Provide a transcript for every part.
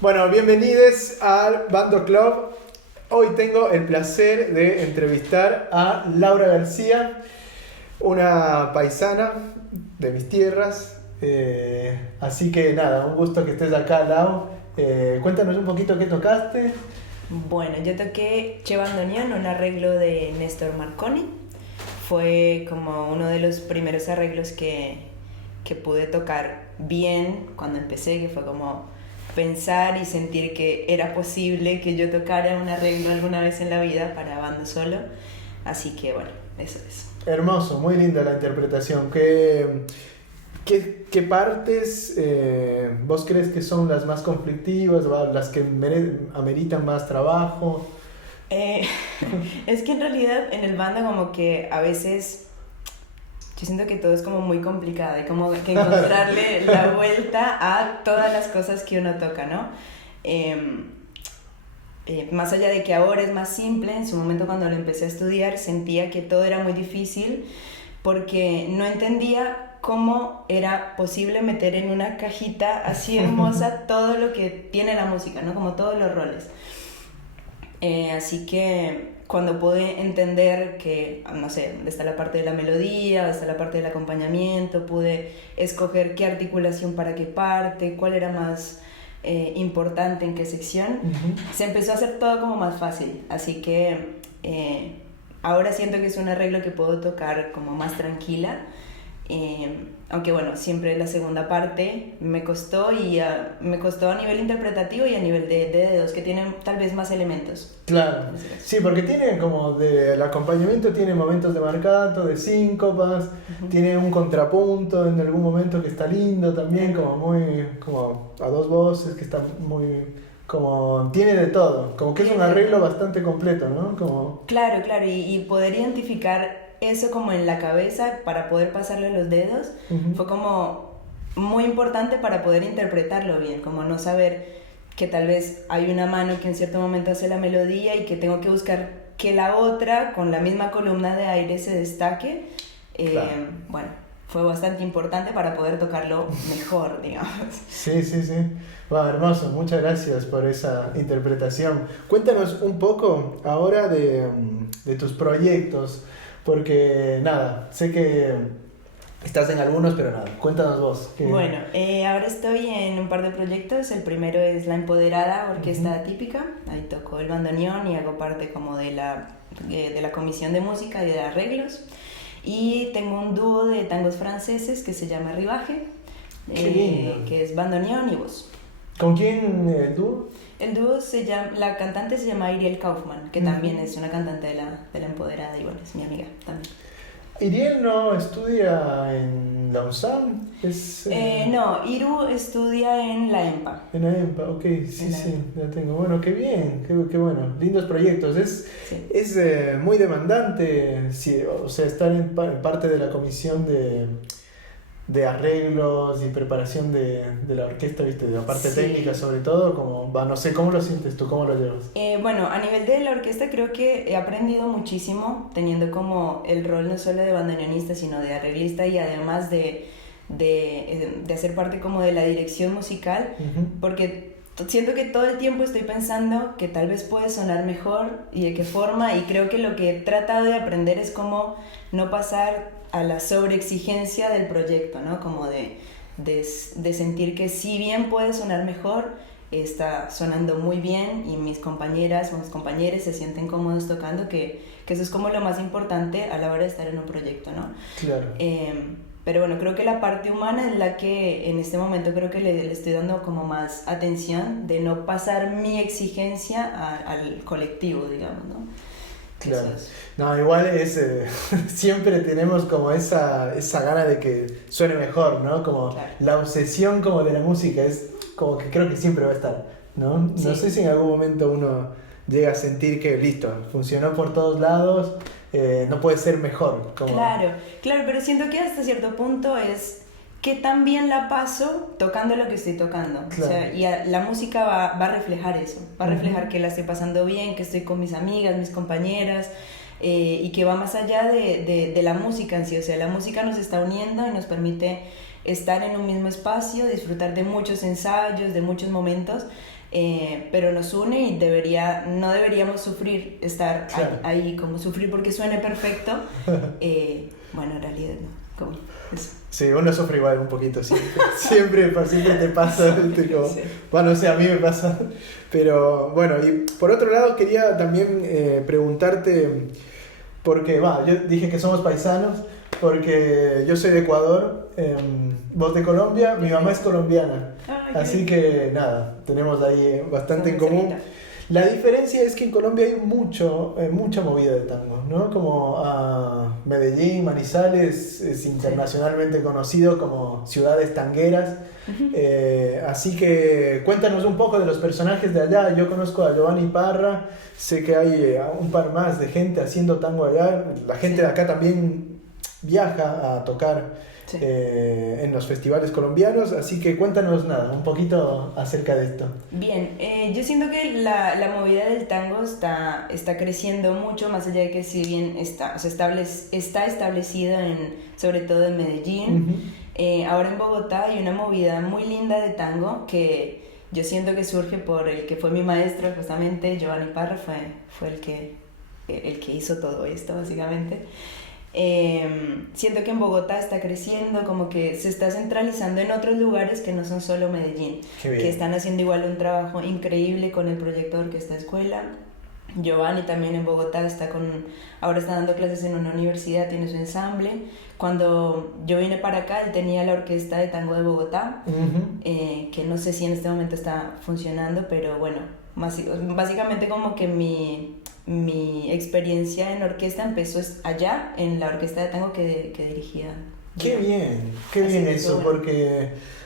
Bueno, bienvenidos al Bando Club. Hoy tengo el placer de entrevistar a Laura García, una paisana de mis tierras. Así que nada, un gusto que estés acá, Lau. Cuéntanos un poquito qué tocaste. Bueno, yo toqué Che Bandoneón, un arreglo de Néstor Marconi. Fue como uno de los primeros arreglos que pude tocar bien cuando empecé, que fue como pensar y sentir que era posible que yo tocara un arreglo alguna vez en la vida para bando solo. Así que bueno, eso es. Hermoso, muy linda la interpretación. ¿Qué partes vos crees que son las más conflictivas, las que ameritan más trabajo? Es que en realidad en el bando como que a veces yo siento que todo es como muy complicado, hay como que encontrarle la vuelta a todas las cosas que uno toca, ¿no? Más allá de que ahora es más simple, en su momento cuando lo empecé a estudiar sentía que todo era muy difícil porque no entendía cómo era posible meter en una cajita así hermosa todo lo que tiene la música, ¿no? Como todos los roles. Así que cuando pude entender que, no sé, dónde está la parte de la melodía, dónde está la parte del acompañamiento, pude escoger qué articulación para qué parte, cuál era más importante en qué sección, se empezó a hacer todo como más fácil. Así que ahora siento que es un arreglo que puedo tocar como más tranquila. Aunque bueno, siempre la segunda parte me costó a nivel interpretativo y a nivel de dedos, que tienen tal vez más elementos. Claro, sí, porque tiene como el acompañamiento tiene momentos de marcato, de síncopas, tiene un contrapunto en algún momento que está lindo también, como muy, como a dos voces, que está muy, como, tiene de todo, como que es un arreglo bastante completo, ¿no? Como... Claro, y poder identificar eso como en la cabeza para poder pasarle a los dedos fue como muy importante para poder interpretarlo bien, como no saber que tal vez hay una mano que en cierto momento hace la melodía y que tengo que buscar que la otra con la misma columna de aire se destaque. Claro. Bueno, fue bastante importante para poder tocarlo mejor, digamos. Sí. Wow, hermoso, muchas gracias por esa interpretación. Cuéntanos un poco ahora de tus proyectos. Porque nada, sé que estás en algunos, pero nada, cuéntanos vos. Bueno, ahora estoy en un par de proyectos. El primero es La Empoderada, orquesta típica. Ahí toco el bandoneón y hago parte como de la comisión de música y de arreglos. Y tengo un dúo de tangos franceses que se llama Rivaje, que es bandoneón y voz. ¿Con quién el dúo? El dúo la cantante se llama Iriel Kaufman, que también es una cantante de la Empoderada y bueno, es mi amiga también. ¿Iriel no estudia en la UNSAM? No, Iru estudia en la EMPA. En la EMPA, ok, sí, la tengo. Bueno, qué bien, qué bueno, lindos proyectos. Es muy demandante, sí, o sea, estar en parte de la comisión de arreglos y preparación de la orquesta, ¿viste? De la parte técnica sobre todo, como, no sé, ¿cómo lo sientes tú? ¿Cómo lo llevas? Bueno, a nivel de la orquesta creo que he aprendido muchísimo teniendo como el rol no solo de bandoneonista, sino de arreglista y además de hacer parte como de la dirección musical, porque siento que todo el tiempo estoy pensando que tal vez puede sonar mejor y de qué forma, y creo que lo que he tratado de aprender es cómo no pasar a la sobreexigencia del proyecto, ¿no? Como de sentir que si bien puede sonar mejor, está sonando muy bien y mis compañeras o mis compañeros se sienten cómodos tocando, que eso es como lo más importante a la hora de estar en un proyecto, ¿no? Claro. Pero bueno, creo que la parte humana es la que en este momento creo que le estoy dando como más atención, de no pasar mi exigencia al colectivo, digamos, ¿no? Claro. No, igual siempre tenemos como esa gana de que suene mejor, ¿no? Como claro. La obsesión como de la música es como que creo que siempre va a estar, ¿no? Sí. No sé si en algún momento uno llega a sentir que listo, funcionó por todos lados, no puede ser mejor. Como... Claro, pero siento que hasta cierto punto es que tan bien la paso tocando lo que estoy tocando. Claro. O sea, y la música va a reflejar eso, va a reflejar que la estoy pasando bien, que estoy con mis amigas, mis compañeras, y que va más allá de la música en sí. O sea, la música nos está uniendo y nos permite estar en un mismo espacio, disfrutar de muchos ensayos, de muchos momentos, pero nos une y no deberíamos sufrir estar ahí, como sufrir porque suene perfecto. Bueno, en realidad no. Como eso. Sí, uno sufre igual un poquito, siempre te pasa, sí. Bueno, o sea, a mí me pasa, pero bueno, y por otro lado quería también preguntarte, porque yo dije que somos paisanos, porque yo soy de Ecuador, vos de Colombia, mi mamá es colombiana, así que nada, tenemos ahí bastante en común. La diferencia es que en Colombia hay mucha movida de tango, ¿no? Como Medellín, Manizales es internacionalmente conocido como ciudades tangueras. Así que cuéntanos un poco de los personajes de allá. Yo conozco a Giovanni Parra, sé que hay un par más de gente haciendo tango allá. La gente de acá también viaja a tocar en los festivales colombianos, así que cuéntanos un poquito acerca de esto. Bien, yo siento que la movida del tango está creciendo mucho, más allá de que si bien está establecido sobre todo en Medellín. Ahora en Bogotá hay una movida muy linda de tango que yo siento que surge por el que fue mi maestro, justamente Giovanni Parra, fue el que hizo todo esto básicamente. Siento que en Bogotá está creciendo, como que se está centralizando en otros lugares que no son solo Medellín, que están haciendo igual un trabajo increíble con el proyecto de Orquesta Escuela. Giovanni también en Bogotá ahora está dando clases en una universidad, tiene su ensamble. Cuando yo vine para acá, él tenía la Orquesta de Tango de Bogotá, que no sé si en este momento está funcionando, pero bueno, básicamente como que mi experiencia en orquesta empezó allá, en la orquesta de tango que dirigía. Qué bien eso, bueno.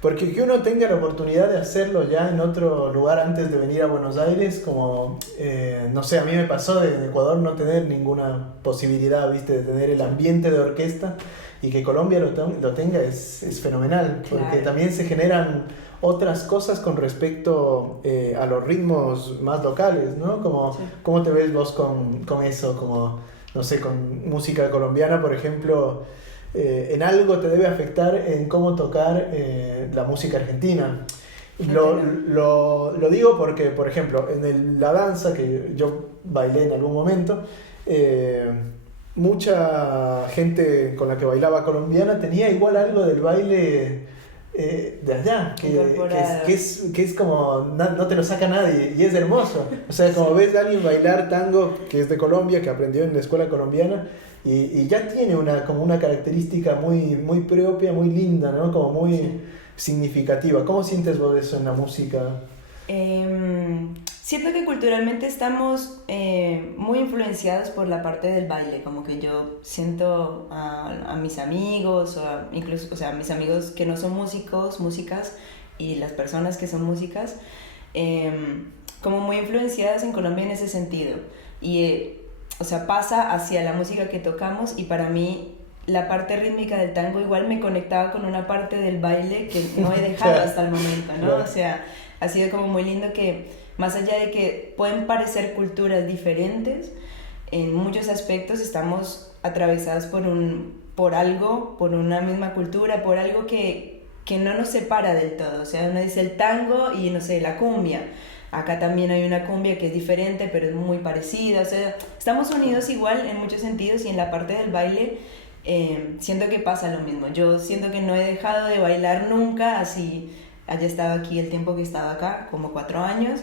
Porque que uno tenga la oportunidad de hacerlo ya en otro lugar antes de venir a Buenos Aires, como, no sé, a mí me pasó en Ecuador no tener ninguna posibilidad, ¿viste? De tener el ambiente de orquesta, y que Colombia lo tenga es fenomenal, porque claro, también se generan otras cosas con respecto a los ritmos más locales, ¿no? Como, ¿cómo te ves vos con eso? Como, no sé, con música colombiana, por ejemplo, en algo te debe afectar en cómo tocar la música argentina. Lo digo porque, por ejemplo, en la danza que yo bailé en algún momento, mucha gente con la que bailaba colombiana tenía igual algo del baile de allá, que es como no te lo saca nadie y es hermoso. O sea, como ves a alguien bailar tango que es de Colombia, que aprendió en la escuela colombiana y ya tiene como una característica muy, muy propia, muy linda, ¿no? Como muy significativa. ¿Cómo sientes vos eso en la música? Siento que culturalmente estamos muy influenciados por la parte del baile, como que yo siento a mis amigos, incluso, o sea, mis amigos que no son músicas, y las personas que son músicas, como muy influenciadas en Colombia en ese sentido. Y, o sea, pasa hacia la música que tocamos, y para mí la parte rítmica del tango igual me conectaba con una parte del baile que no he dejado hasta el momento, ¿no? O sea, ha sido como muy lindo que, más allá de que pueden parecer culturas diferentes, en muchos aspectos estamos atravesados por algo, por una misma cultura, por algo que no nos separa del todo. O sea, uno dice el tango y, no sé, la cumbia. Acá también hay una cumbia que es diferente, pero es muy parecida. O sea, estamos unidos igual en muchos sentidos, y en la parte del baile siento que pasa lo mismo. Yo siento que no he dejado de bailar nunca, así haya estado aquí el tiempo que he estado acá, como 4 años.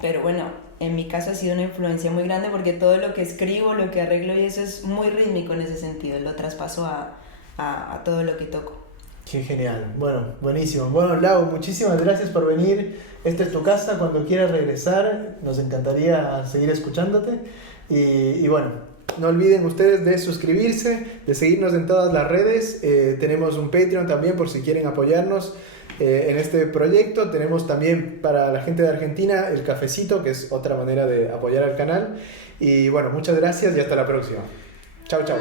Pero bueno, en mi caso ha sido una influencia muy grande, porque todo lo que escribo, lo que arreglo, y eso es muy rítmico en ese sentido, lo traspaso a todo lo que toco. Qué genial, bueno, buenísimo. Bueno, Lau, muchísimas gracias por venir. Esta es tu casa, cuando quieras regresar, nos encantaría seguir escuchándote. Y bueno, no olviden ustedes de suscribirse, de seguirnos en todas las redes. Tenemos un Patreon también por si quieren apoyarnos en este proyecto. Tenemos también para la gente de Argentina el cafecito, que es otra manera de apoyar al canal. Y bueno, muchas gracias y hasta la próxima. Chao, chao.